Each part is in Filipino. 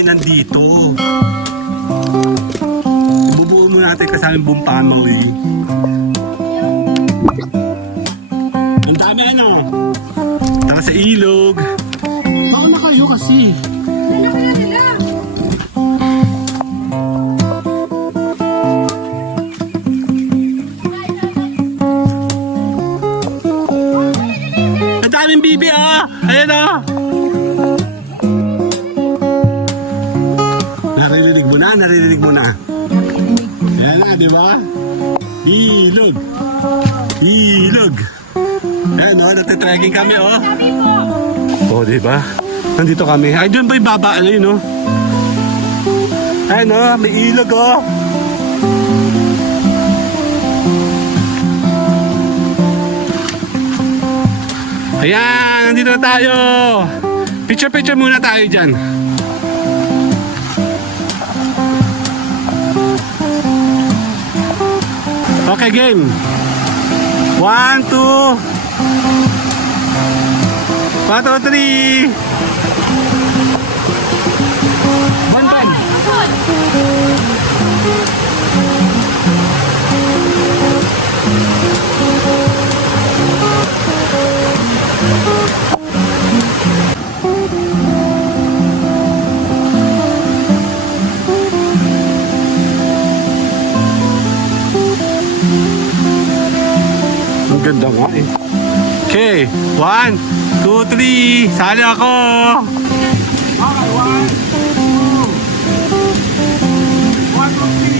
kami nandito. Bubuo muna natin kasama yung buong family. Ang dami ano. Tara sa ilog. Mauna kayo kasi. Ang daming bibi ah. Ayan ah. Naririnig mo na. Ayan na, di ba? Ilog. Ilog. Ayan o, nagtitrekking kami o. O, di ba? Nandito kami. Ay, doon ba yung baba? Ano yun o? Ayan o, may ilog o. Ayan, nandito na tayo. Picture muna tayo dyan. Okay, game. 1, 2 1, 2, 3 Banban. Ang ganda nga eh. Okay, 1, 2, 3. Sali ako. Okay, 1, 2 1, 2, 3.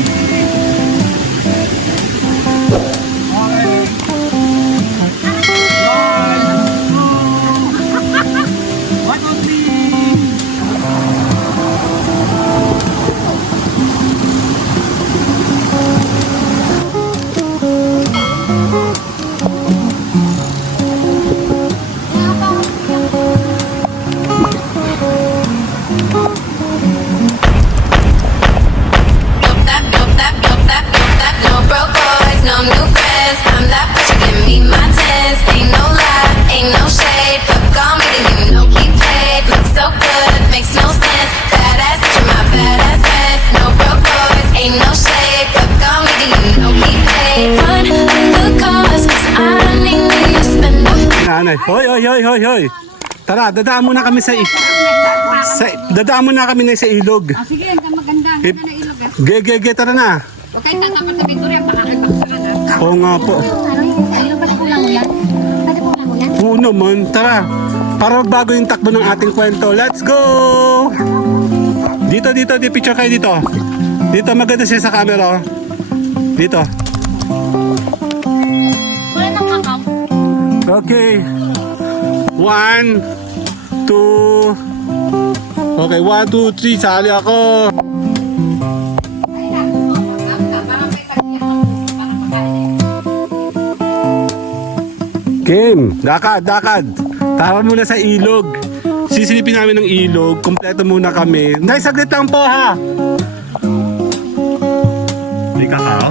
Hoy. Tara, dadaan muna kami sa dadaan muna kami na sa ilog. Ah, sige, ang maganda. Ang ganda na ilog. Ge, tara na. Okay, tatapat sa Victoria. Pakakibaksakan ha. Oo nga po. Ayun, pati po lang mo yan. Pati po lang mo yan. Oo naman, tara. Para magbago yung takbo ng ating kwento. Let's go! Dito, picture kayo dito. Dito, maganda siya sa camera. Oh. Dito. Wala nang makaw. Okay. 1, 2. Okay, 1, 2, 3. Sali ako. Ay, naku. Parang may pagkiyak. Parang pagkain. Game. Dakad. Tara muna sa ilog. Sisilipin namin ng ilog. Kompleto muna kami. Nay, saglit lang po ha. May kakao?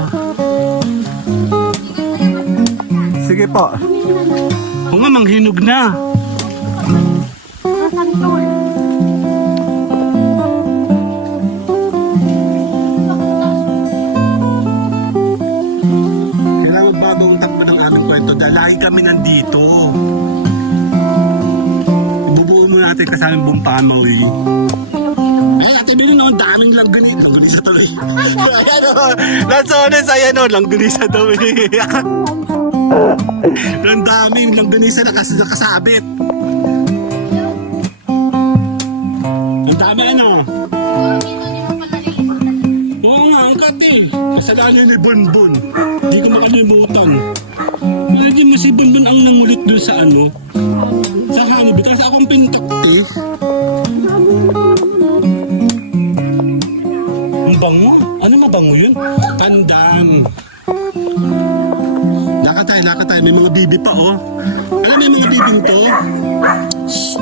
Sige po. Oo nga, manghinog na. Kailangan bago ang takbo ng aming kwento dahil lagi kami nandito. Ibubuo muna natin kasama yung buong family. Ay, Ate Bino, no, ang daming langganisa. Langganisa tuloy. Ayan o, that's honest, ayan o, langganisa tuloy. Ang daming langganisa nakasabit. Ang dami ano. Oo nga, ang kati. Kasalanan ni Bonbon. Hindi ko makalimutan. Hindi mo si Bonbon ang nangulit doon sa ano. Sa hanubit. Tapos akong pintakti. Ang bango. Ano mabango yun? Pandan. Nakatay. May mga bibi pa oh. Alam mo yung mga bibing to? Shhh.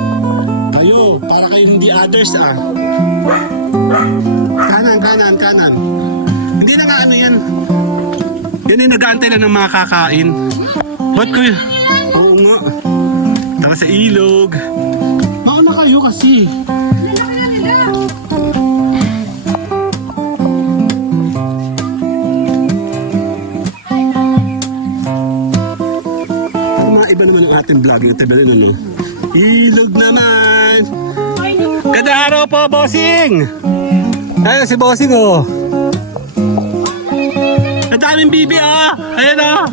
Kayo, para kayo hindi others ah. Kanan. Hindi na ano yan. Yan yung nag-aantay lang ng mga kakain. Ba't ko yun? Oo nga. Tara sa ilog. Mauna kayo kasi. lagi ito ba rin, ano? Ilog naman! Ganda araw po, bossing! Ayan si bossing, oh! Ang daming bibi, oh! Ayan, oh!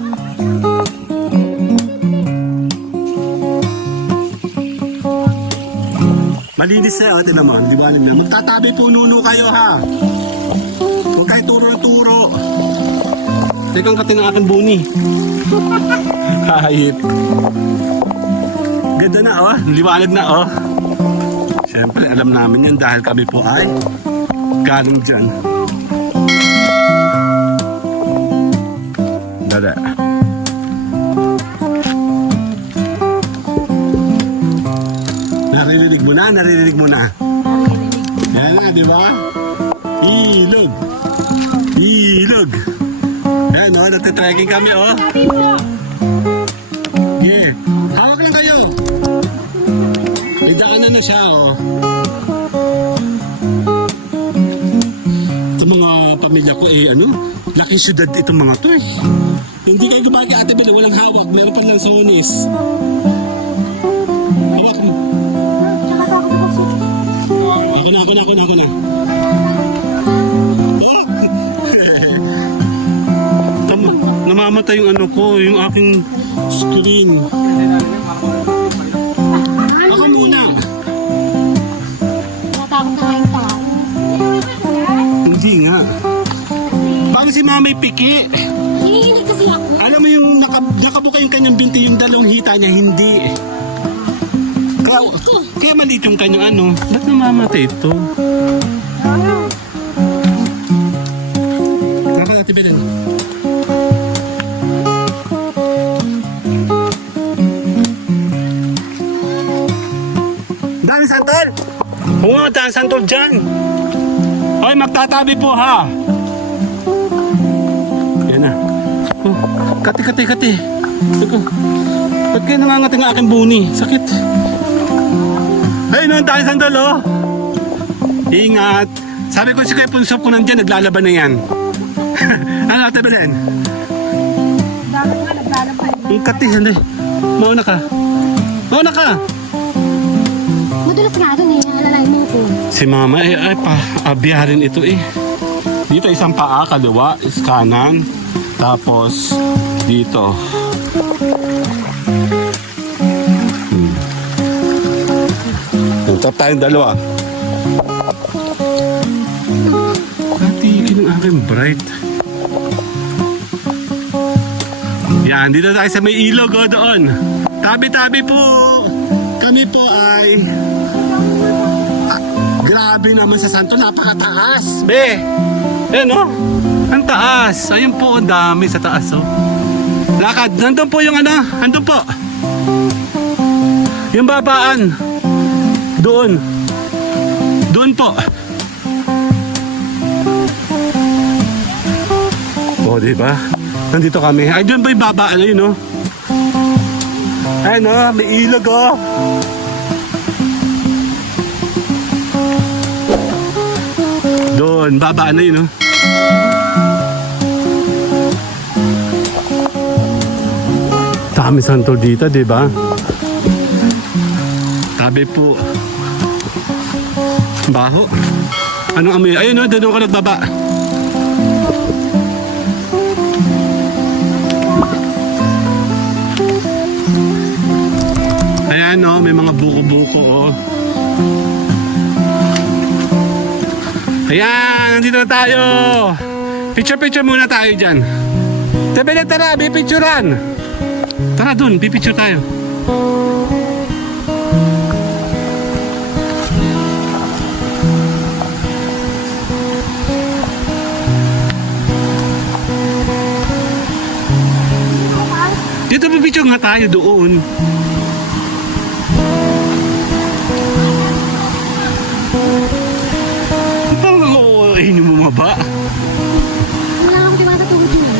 Malinis na, oh, tinan mo, di ba alam na? Magtatabi po nuno kayo, ha? Huwag kayo turo-turo. Tekang katin ng aking buni. Kahit. Ganda na, oh. Liwanag na, oh. Siyempre, alam namin yan dahil kami po ay galing dyan. Dada. Naririnig mo na, naririnig mo na. Yan na, di ba? Ilog. Ilog. Yan, oh, nagtitrekking kami, oh. Yeah. Hawak lang kayo. May daanan na siya, oh. Itong mga pamilya ko, eh, ano? Laking syudad itong mga to, eh. Hindi kayo gumagi Ate Bella, walang hawak. Meron pa lang sonis. Hawak mo. Ako na. Oh! Tama, namamatay yung ano ko, yung aking screen. Ako muna. Natakot na kayong tao. Hindi nga. Bago si Mamay Piki. Hinihinig kasi ako. Alam mo yung nakabuka yung kanyang binti, yung dalawang hita niya, hindi. Kaya maliit yung kanyang ano. Ba't namamatay ito? Tara natin bilan. Dan Santol! Oo, Dan Santol dyan. Hoy, magtatabi po ha. Yan na. Oh, kati. Ito. Ba't kayo nangangating ang aking buni? Sakit. Hey, noon tayo Santol, oh. Ingat. Sabi ko si Kuya Punsop ko nandyan, naglalaban na yan. Ano, Ate Belen? Naglalaban. Ang kati, sandali. Mauna ka. Madulas nga doon eh. Alalain mo ko. Si Mama, ay biyarin ito eh. Dito isang paa, kaliwa, is kanan. Tapos, dito. Tap tayong dalawa. Natigil ang aking bright. Yan, dito tayo sa may ilog o doon. Tabi-tabi po. Kami po ay... grabe naman sa Santo, napakataas. Be! Yan o. Ang taas. Ayun po, ang dami sa taas o. Lakad. Nandun po yung ano. Nandun po. Yung babaan. Doon po. Oh, di ba? Nandito kami. Ay, doon ba yung babaan? Ayun, no? Ayun, no? May ilog, oh. Doon, babaan na yun, no? Dami Santol dito, di ba? Tabi po. Baho. Anong amoy? Ayun, no? Doon ka nagbaba. Ayan, no? May mga buko-buko, oh. Ayan, nandito na tayo. Picture-picture muna tayo dyan. Tara, tara, bipicturean. Tara dun, bipicture tayo. Dito bipicture nga tayo doon. Ay, hindi mo maba. Wala akong timatatuloy dyan.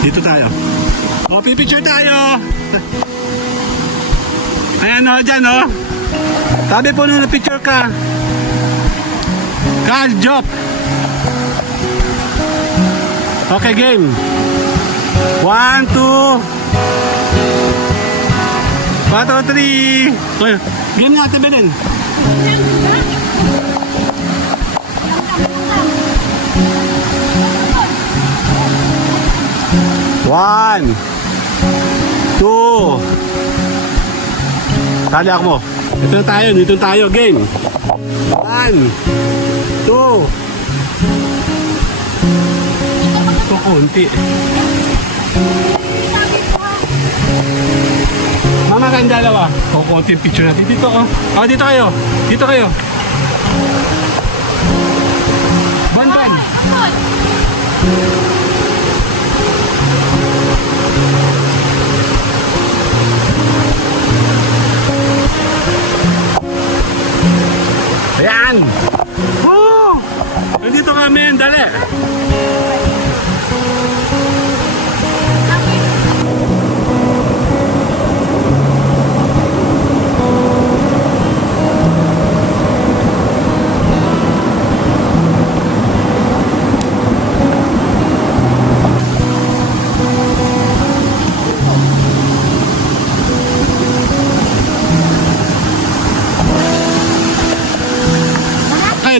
Dito tayo. O, pipicture tayo. Ayan o, dyan o. Tabi po nung na-picture ka. Carl Jop. Okay, game. 1, 2. 1, 2, 3. Uy, game nga, Ate Belen. 1, 2. Tali ako mo. Dito tayo, game. 1, 2. Ito konti. Mama kayong dalawa. Konti yung picture natin. Dito ko. Dito kayo. Dito kayo. Ban. Ayan! Woo! Nandito kami, dali!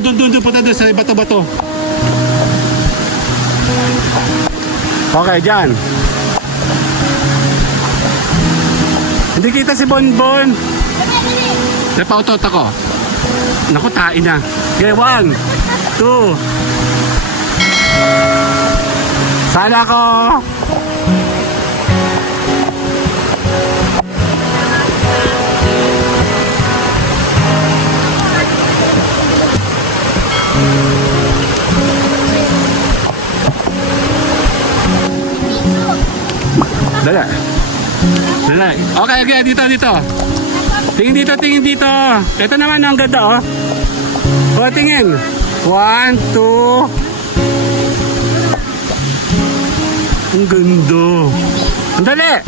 Doon punta doon sa bato-bato. Okay, dyan. Hindi kita si Bonbon. Napautot ako. Naku, tain na. Okay, 1, 2. Sana ako. Dala. Okay, dito. Tingin dito. Ito naman, ang ganda, oh. O, tingin. 1, 2. Ang ganda. Dali.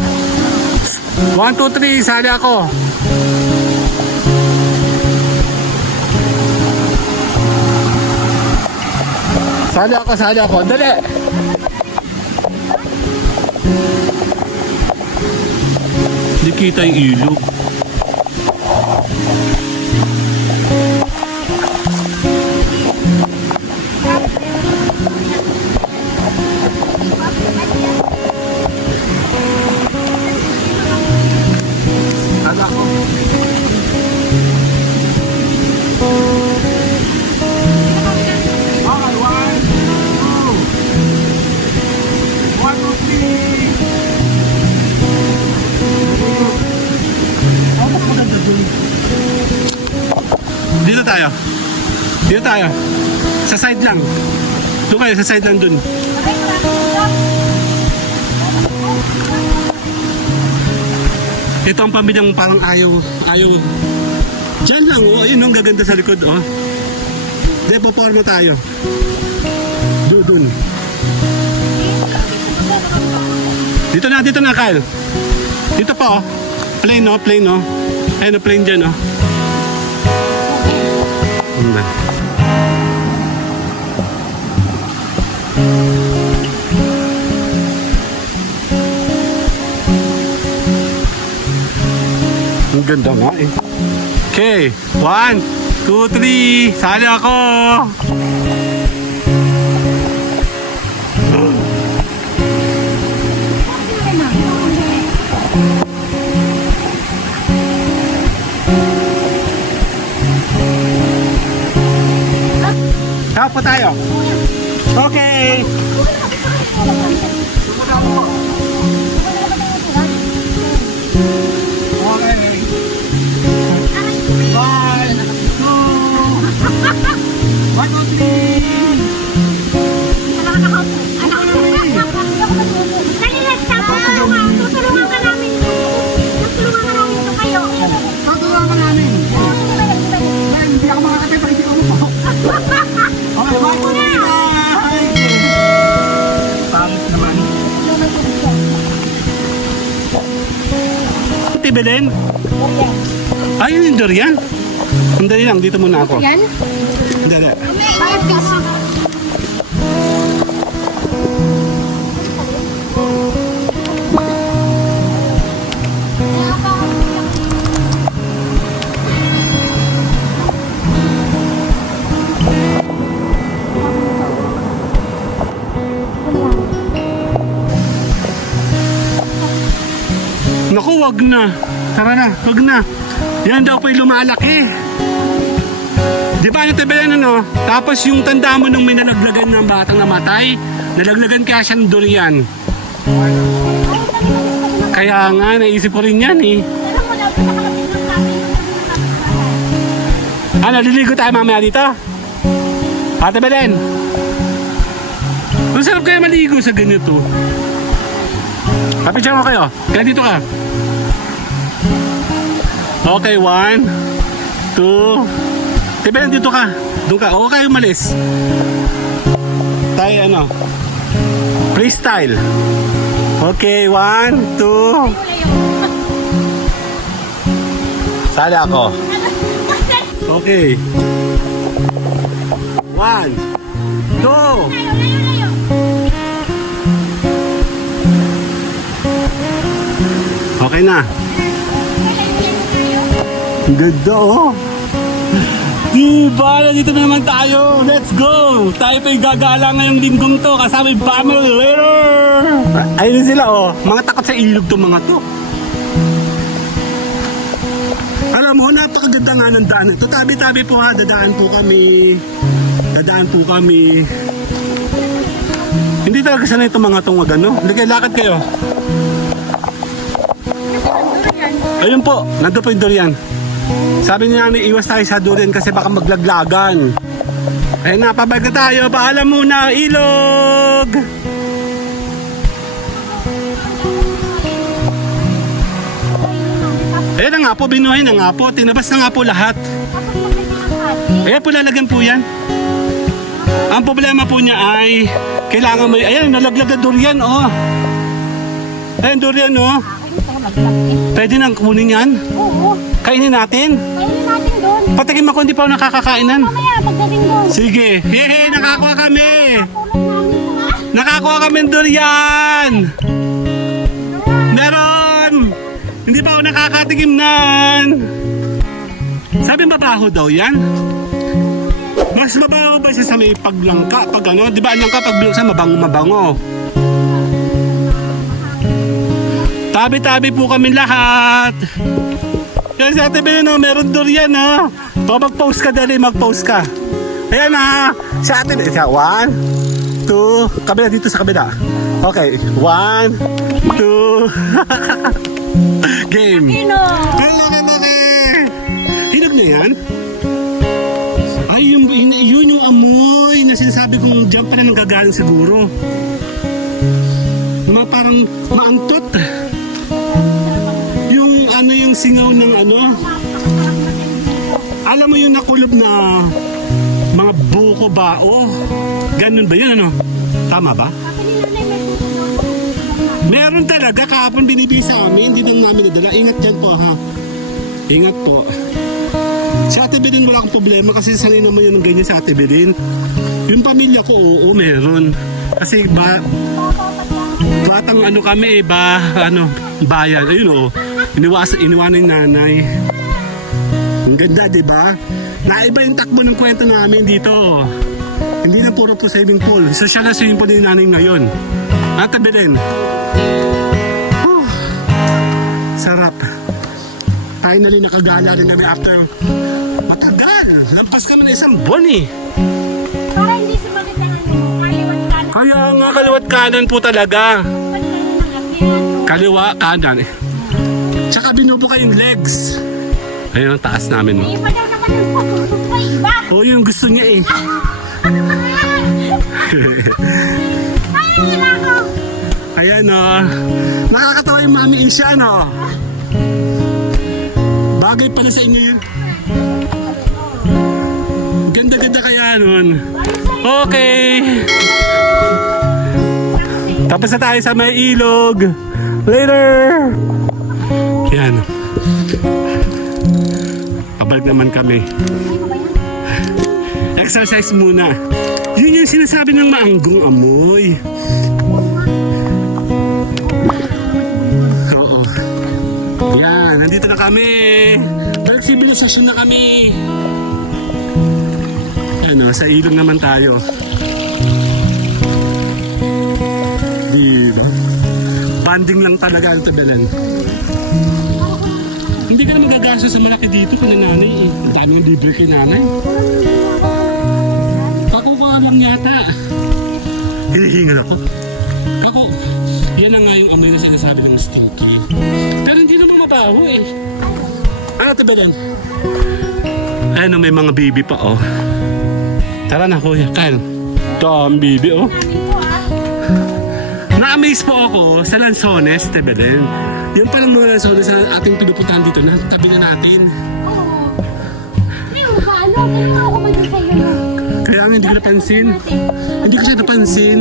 1, 2, 3. Sali ako. Sali ako. Dali. Hindi kita yung ilog. Sali ako. Dito tayo. Sa side lang. Doon kayo, sa side lang dun. Ito ang pamilyang parang ayaw. Diyan lang, oh. Ayun, ang gaganda sa likod, oh. Depo-forma tayo. Dun. Dito na, Kyle. Dito pa, oh. Plain, oh. Ayun, oh, plain dyan, oh. Ang ganda nga eh. Okay, 1, 2, 3. Sali ako. Tapo tayo. Okay. Belen? Ayun yung durian. Sandali lang, dito muna ako. Yan? Dali. Bakit piso? wag na. Tara na, wag na. Yan daw po yung lumalaki. Di ba natabilan ano? Tapos yung tanda mo nung may nalaglagan ng batang namatay, nalaglagan kaya siya ng durian. Kaya nga, naisip ko rin yan eh. Ano, liligo tayo mamaya dito? Ate Belen, ang sarap kaya maligo sa ganito. Kapityan mo kayo, kaya dito ka. Okay, 1, 2. Ate Belen, dito ka. Doon ka, okay, umalis. Tayo ano, freestyle. Okay, 1, 2. Sali ako. Okay. 1, 2. Okay na. Ganda oh. Diba? Nandito na naman tayo. Let's go. Tayo pa yung gagala ngayong linggong to. Kasama yung family later. Ayun sila oh. Mga takot sa ilog to mga to. Alam mo, napakaganda nga ng daan. Ito tabi-tabi po ha. Dadaan po kami. Hindi talaga sanay itong mga tong ano. Lakad kayo. Ayun po, nandun po yung durian. Sabi niya namin, iwas tayo sa durian kasi baka maglaglagan. Ayun na, pabalik na tayo. Paalam muna, ilog! Ayun na nga po, binuhay na nga po. Tinabas na nga po lahat. Ayan po, lalagyan po yan. Ang problema po niya ay kailangan mo, ayan, nalaglag na durian, oh. Ayan, durian, oh. Pwede nang kunin yan? Oo. Kainin natin? Kainin natin doon. Patigim ako, hindi pa ako nakakakainan. Mamaya, pagdating doon. Sige. Hehe, nakakuha kami. Tulong namin. Nakakuha kami ng durian. Meron. Hindi pa ako nakakatigim nan. Sabi mabaho daw yan? Mas mabaho ba siya sa may paglangka? Pag ano? Di ba ang langka pag binuksan mabango? Tabi-tabi po kami lahat. Yan si Ate Belen, no? Meron durian, no? O, mag-post ka dali, mag-post ka. Ayan na, si Ate Belen. 1, 2, kabila dito sa kabila. Okay, 1, 2. Game. Laki. Hinog na yan? Ay, yun yung amoy na sinasabi kong dyan pala nang gagaling siguro. Parang maantot. Yung singaw ng ano. Alam mo yung nakulob na mga buko bao. Ganun ba yun ano? Tama ba? Meron talaga. Kahapon binibigay sa amin. Hindi lang namin nadala. Ingat dyan po ha. Ingat po. Si Ate Belen wala akong problema kasi sanay naman yun ng ganyan sa Ate Belen. Yung pamilya ko, oo, meron. Kasi batang ano kami bayan. Ayun oh. Iniwanan yung nanay. Ang ganda, di ba? Naiba yung takbo ng kwento namin dito. Hindi na puro po swimming pool. Social na swimming pool ni nanay ngayon. Ate Belen. Sarap. Finally, nakagala rin kami after matagal. Lampas kami na isang buwan eh. Para hindi sumalit ang kaliwat kanan. Kaya nga kaliwat kanan po talaga. Kaliwa kanan eh. Tsaka binubuka yung legs. Ayun ang taas namin. Iba daw naman yung pupupupa, iba. Oo, yung gusto niya eh. Ay, wala ko. Ayan o. Nakakatawa yung Mami Isha no. Bagay pala sa inyo yun. Ganda-ganda kaya nun. Okay. Tapos na tayo sa may ilog. Later. Yan. Pabalik naman kami. Exercise muna. Yun yung sinasabi ng maanggong amoy. Oo. Yan, nandito na kami. Balik civilization na kami. Ano, sa ilog naman tayo. Diba? Banding lang talaga Ate Belen. Hindi ka naman gagastos sa malaki dito kung nanay eh. Ang dami ng libre kay nanay. Kakukuha lang yata. Hinihingal ako. Kako, yan na nga yung amoy na sinasabi ng stinky. Pero hindi naman mabaho eh. Ano ito ba din? Ayun, may mga baby pa oh. Tara na kuya, kain. Ito ang baby oh. Na-amaze po ako sa Lanzones, Tebelen. Yung palang mga Lanzones na ating pinupuntahan dito na tabi na natin. Kaya nga hindi ko napansin. Hindi ko siya napansin.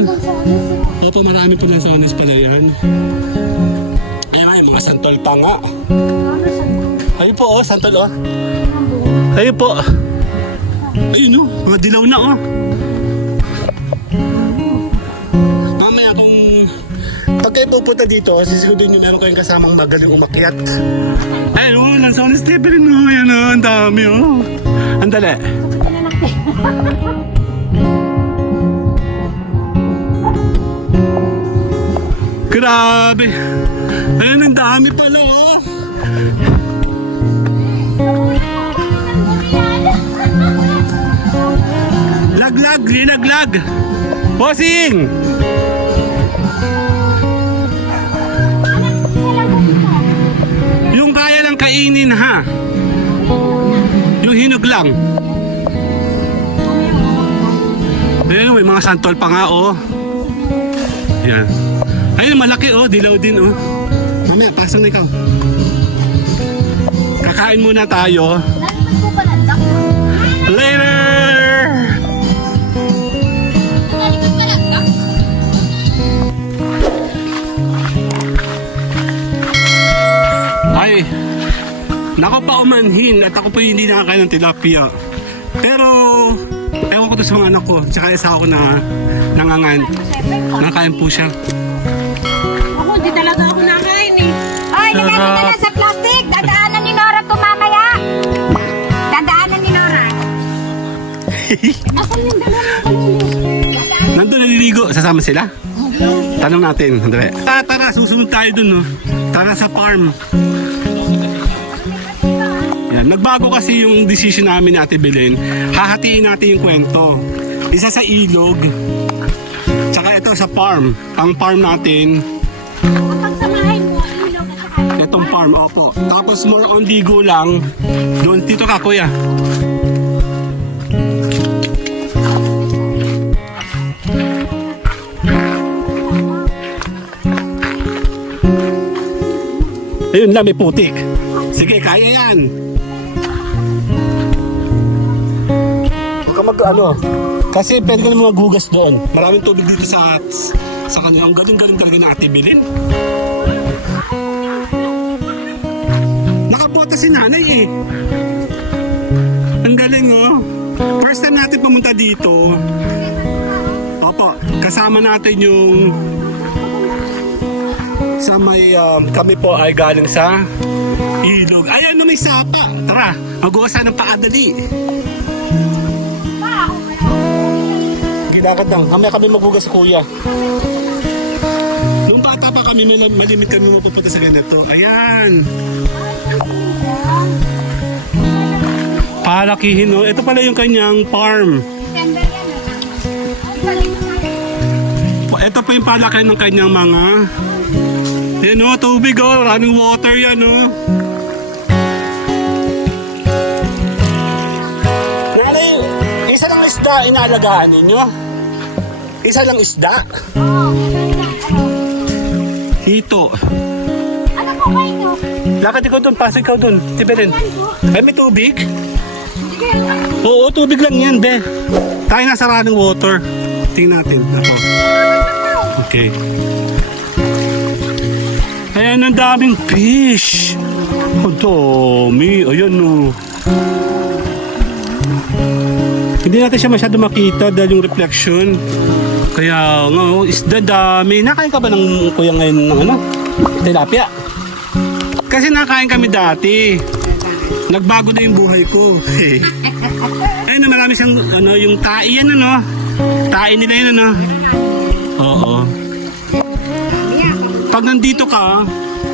Opo, marami po Lanzones pala yan. Ay, may mga santol pa nga. Ayun po oh, santol oh. Ayun po. Ayun oh, mga dilaw na oh. Mamaya kung pag kayo pupunta dito, sisigurin nyo meron kayong kasamang magaling umakyat. Ayun oh, Lanzones Tebelen oh. Yan oh, ang dami oh. Andali. Grabe. Ayun, ang dami pala oh. Laglag, linaglag. Bossing! Yung kaya lang kainin ha. Yung hinog lang. Ayun, may mga santol pa nga oh. Yan. Ayun, malaki oh, dilaw din oh. Mamaya, pasok na ikaw. Kakain muna tayo. Later! Ay, nako pa umanhin at ako po hindi nakakain ng tilapia. Pero, ewan ko to sa mga anak ko, tsaka isa ako na nangangan. Nakain po siya. Ako, di talaga ako nakain eh. Hoy, lagyan mo na sa plastic. Dadaanan ni Nora to mamaya. Dadaanan ni Nora. Asan yung dalawa ng kanili? Nandun naliligo, sasama sila? Tanong natin, Andre. Tara, susunod tayo dun, no? Tara sa farm. Yan, nagbago kasi yung decision namin ni Ate Belen. Hahatiin natin yung kwento. Isa sa ilog, tsaka ito sa farm. Ang farm natin, Kapag samahin mo, ilog at saka itong farm, opo. Tapos more on ligo lang. Doon, dito ka, kuya. Ayun lang, may putik. Sige, kaya yan. Huwag ka kasi pwede ka naman maghugas doon. Maraming tubig dito sa kanila. Ang galing-galing talaga na Ate Belen. Nakaputa si nanay eh. Ang galing oh. First time natin pumunta dito. Opo, kasama natin yung sa may kami po ay galing sa ilog. Ayan na may sapa. Tara, maghugasan ng paadali. Gilakad lang. Kamaya kami maghugas sa kuya. Nung bata pa kami, malimit kami mapupunta sa ganito. Ayan. Palakihin oh. Ito pala yung kanyang farm. December yan. Ito po yung palakihan ng kanyang mga yan o, tubig o, running water yan o. Nanay, isa lang isda inaalagaan ninyo? Isa lang isda? Hito. ano po kayo? Lakad ikaw doon, pasok ikaw doon. Tibelin. Ay, may tubig? Sige, Oo, tubig lang yan, be. Tayo nasa running water. Tingnan natin. Ako. Okay. Ayan, ang daming fish. Ang dami. Ayan o. Hindi natin siya masyado makita dahil yung reflection. Kaya nga, isda dami. Nakain ka ba ng kuya ngayon ng ano? Tilapia? Kasi nakain kami dati. Nagbago na yung buhay ko. Ayun na, marami siyang ano, yung tai yan ano. Tai nila yun ano. Oo. Pag nandito ka,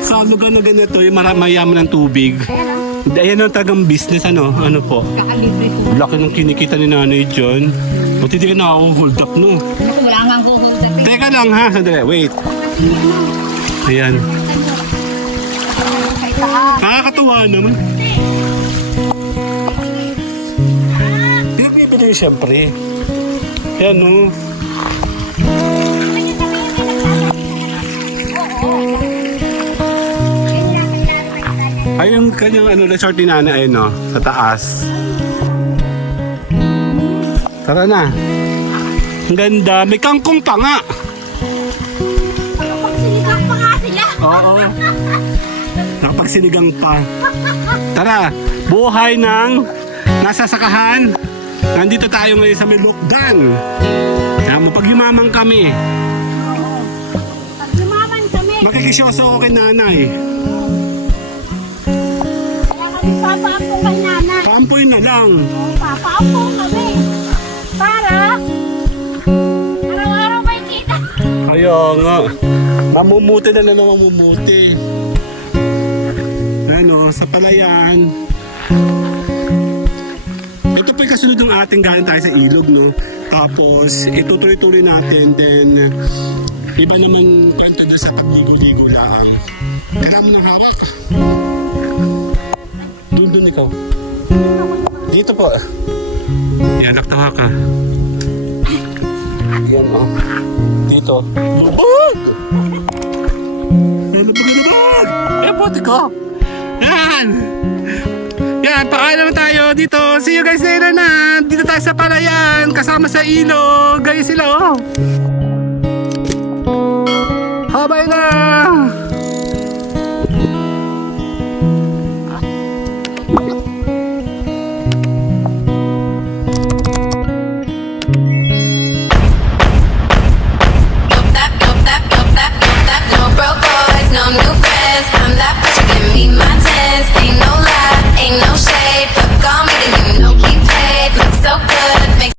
sa lugar na ganito, yung mayaman ng tubig. Ayan o. Ayan ang tagang business, ano po. Kakalibre po. Laki ng kinikita ni nanay dyan. Buti di ka nakaka-hold up, no? Naku, wala nga ang kuhold up eh. Teka lang ha, sandali, wait. Ayan. Kay taas. Nakakatuwa naman. Pinagbibili yun siyempre. Ayan, no? Ay, yung kanyang resort ni nanay, ayun, no? Sa taas. Tara na. Ang ganda. May kangkong pa nga. Pagsinigang pa nga sila. Oo. Napagsinigang pa. Tara. Buhay ng nasa sakahan. Nandito tayo ngayon sa Milukdan. Kaya mapag-yumaman kami. Pag lumaman kami, Makikisyoso ako kay nanay. kaya kami papaapong kay nanay. Pampoy na lang. Papaapong kami. Para araw-araw may kita. Kaya nga. Mamumuti na lang mamumuti. Ano, sa palayan. Ito po yung kasunod ng ating galing tayo sa ilog, no? Tapos, itutuloy-tuloy natin. Then, iba naman kanto doon sa pagligo-ligo lang. Kailangan mo ng hawak. Doon ikaw. Dito po. Yan, naktawa ka. Yan, oh. Dito. Lubog! Lubog! Eh, puti ko. Yan! Yan, pakain naman tayo dito. See you guys later na. Dito tayo sa palayan. Kasama sa ilog. Guys sila, oh. Habay na!